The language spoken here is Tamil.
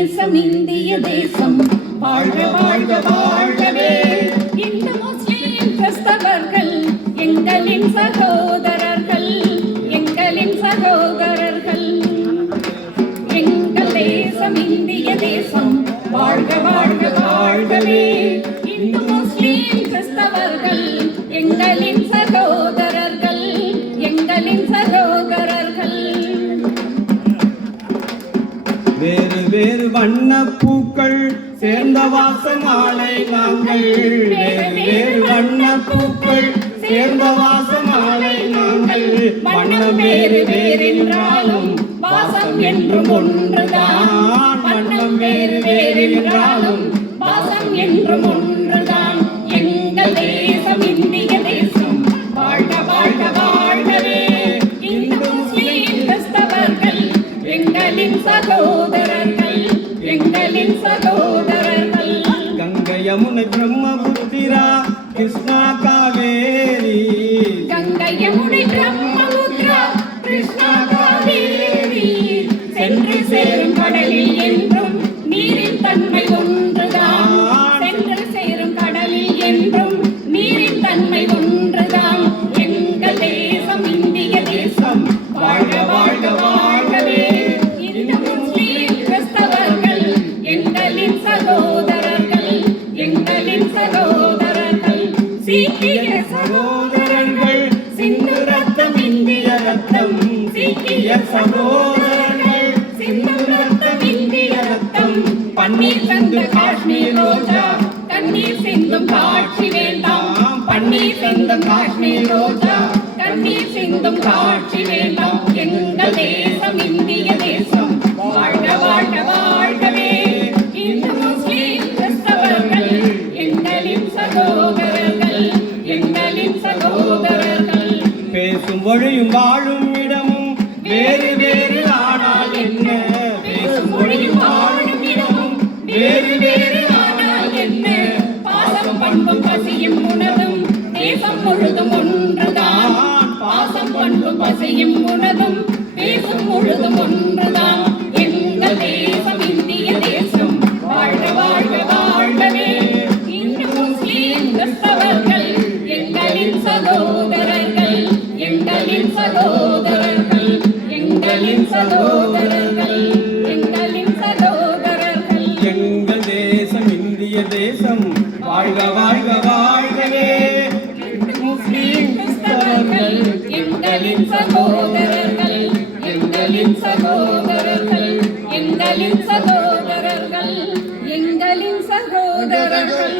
தேசம் இந்திய தேசம் வாழ்க வாழ்க வாழ்கவே. இந்து முஸ்லிம் கிறிஸ்தவர்கள் எங்களின் சகோதரர்கள், எங்களின் சகோதரர்கள். எங்கள் தேசம் இந்திய தேசம் வாழ்க வாழ்க வாழ்கவே. இந்து முஸ்லிம் கிறிஸ்தவர்கள் எங்களின் சகோதரர்கள், எங்களின் சகோதரர்கள். வேறு வேறு வண்ண பூக்கள் சேர்ந்த வாசமாலை நாங்கள், வேறு வேறு வண்ண பூக்கள் சேர்ந்த வாசமாலை நாங்கள். வண்ணம் வேறு வேறென்றாலும் வாசம் என்றும் ஒன்றுதான், வண்ணம் வேறு வேறென்றாலும் வாசம் என்றும் ஒன்றுதான். எங்கள் தேசம் இந்திய தேசம் வாழ்க வாழ்க வாழ்கவே. இந்து முஸ்லிம் கிறிஸ்தவர்கள் எங்களின் சகோதரர்கள், எங்களின் சகோதரர்கள். கங்கை யமுனை பிரம்மபுத்திரா கிருஷ்ணா காவேரி, கங்கை யமுனை பிரம்மபுத்திரா கிருஷ்ணா காவேரி. சென்று சேரும் கடலில் என்றும் நீரின் தன்மை ஒன்றுதான், சென்று சேரும் கடலில் என்றும் நீரின் தன்மை ஒன்றுதான். எங்கள் தேசம் இந்திய தேசம் வாழ்க வாழ்க வாழ்கவே. இந்து முஸ்லிம் கிறிஸ்தவர்கள் எங்களின் சகோதரர்கள், எங்களின் சகோதரர்கள். சீக்கிய சகோதரர்கள் சிந்து ரத்தம் இந்திய ரத்தம், சீக்கிய சகோதரர்கள் சிந்து ரத்தம் இந்திய ரத்தம். பன்னீர் தந்து காஷ்மீர் ரோஜா கண்ணீர் சிந்தும் காட்சி வேண்டாம், பன்னீர் சிந்தும் காஷ்மீர் ரோஜா கண்ணீர் சிந்தும் காட்சி வேண்டாம். எங்கள் தேசம் இந்திய தேசம் வாழ்க வாழ்க வாழ்கவே. இந்து முஸ்லிம் கிறிஸ்தவர்கள் எங்களின் சகோதரர்கள், எங்களின் சகோதரர்கள். பேசும் மொழியும் வாழும் இடமும் வேறு வேறு ஆனால் என்ன, பேசும் மொழியும் வாழும் இடமும் வேறு வேறு ஆனால் என்ன. பாசம் பண்பும் பசியும் உணவும் தேசம் முழுதும் ஒன்றுதான், பாசம் பண்பும் பசியும் உணவும் தேசம் முழுதும் ஒன்றுதான். எங்கள் தேசம் இந்திய தேசம் வாழ்க வாழ்க வாழ்கவே. இந்து முஸ்லிம் கிறிஸ்தவர்கள் எங்களின் சகோதரர்கள், எங்களின் சகோதரர்கள், எங்களின் சகோதரர்கள், எங்களின் சகோதரர்கள். எங்கள் தேசம் இந்திய தேசம் வாழ்க வாழ்க வாழ்கவே. முஸ்லிம் கிறிஸ்தவர்கள் எங்களின் சகோதரர்கள், எங்களின் சகோதரர்கள், எங்களின் சகோதரர்கள், எங்களின் சகோதரர்கள்.